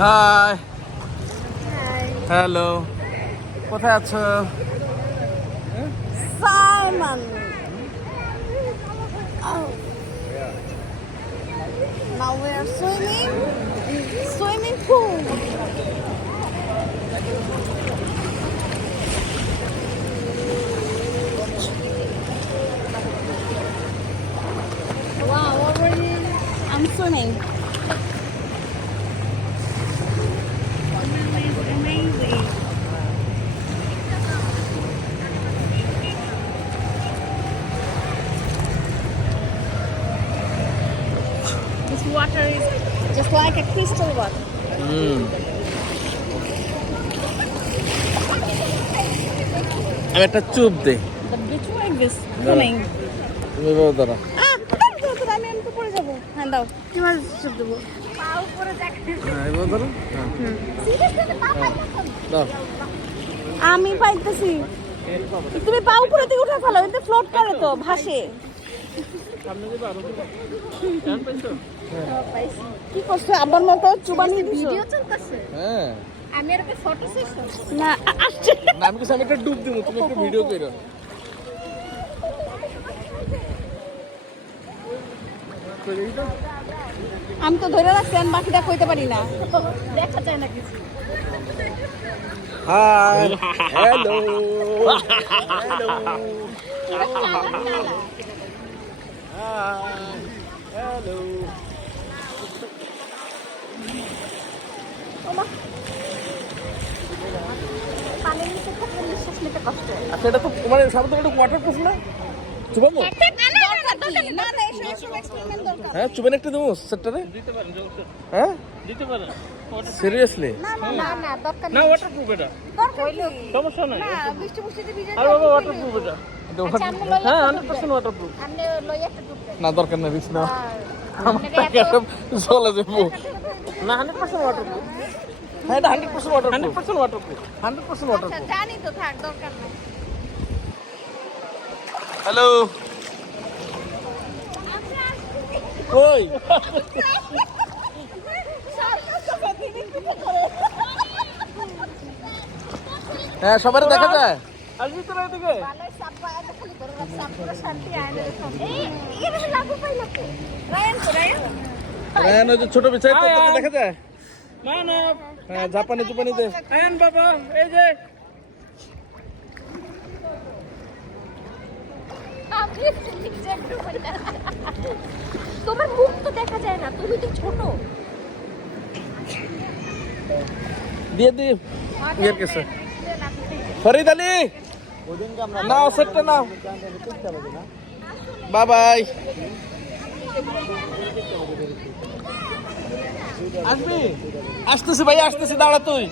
Hi hello কোথায় আছো Simon. Oh. Now we are swimming. Swimming pool. Wow, already I'm swimming. Water is just like a crystal water. হুম আমি একটা চুপ দে The beach like this, swimming. তুমি এভাবে দাঁড়া। Ah, দাও, দাও, দাও, আমি আমি তো পড়ে যাব। হ্যাঁ দাও কীভাবে চুপ দেবো। হ্যাঁ হ্যাঁ। দাও আমি পাইতেছি। তুমি পা উপরে দিকে উঠে ফেলো এতে ফ্লোট করে তো ভাসে। কি করছ? আবার মতো চুবানি ভিডিও চলতেছে? হ্যাঁ। আমি এর ফটো সেশন না আসছে। না আমি কিছু আমি একটা ডুব দিব তুমি একটু ভিডিও করো। আমি তো ধরে রাখছি আমি বাকিটা কইতে পারি না। দেখা যায় না কিছু। হাই হ্যালো হ্যালো কষ্ট হয় আচ্ছা এটা তো তোমার সামনে একটু ওয়াটার প্রুফ না এসব হ্যাঁ চুবেন একটু দেবো সেক্টরে হ্যাঁ দিতে পারেন সিরিয়াসলি না না দরকার এটা সমস্যা নাই আর বাবা এটা আচ্ছা হ্যাঁ হান্ড্রেড পার্সেন্ট ডুব দেই না দরকার নেই রিক্স না চলে যাব। হান্ড্রেড পার্সেন্ট হ্যাঁ এটা hundred percent water hundred percent water hundred percent water আচ্ছা জানি তো থাক দরকার নেই। হ্যালো। কই হ্যাঁ সবার দেখা যায়? আর ভিতরে এদিকে ভালোই সাপ পায় তো খালি ধরে রাখ সাপ করে শান্তি আয় না এরকম এই এখানে লাগু পাইলা তো রায়ান তো রায়ান রায়ান ওই যে ছোট বিছাই তো আয়, আয়। দেখা যায় না না হ্যাঁ জাপানি জুপানি দে আয়ন বাবা এই যে আপনি নিচে একটু বললা। তোমার মুখ তো দেখা যায় না তুমি তো ছোট দিয়ে দি ইয়ের কাছে ফরিদ আলী নাও সেটটা নাও। বাই বাই আসবি? আসতেছি ভাই আসতেছি দাঁড়া তুই।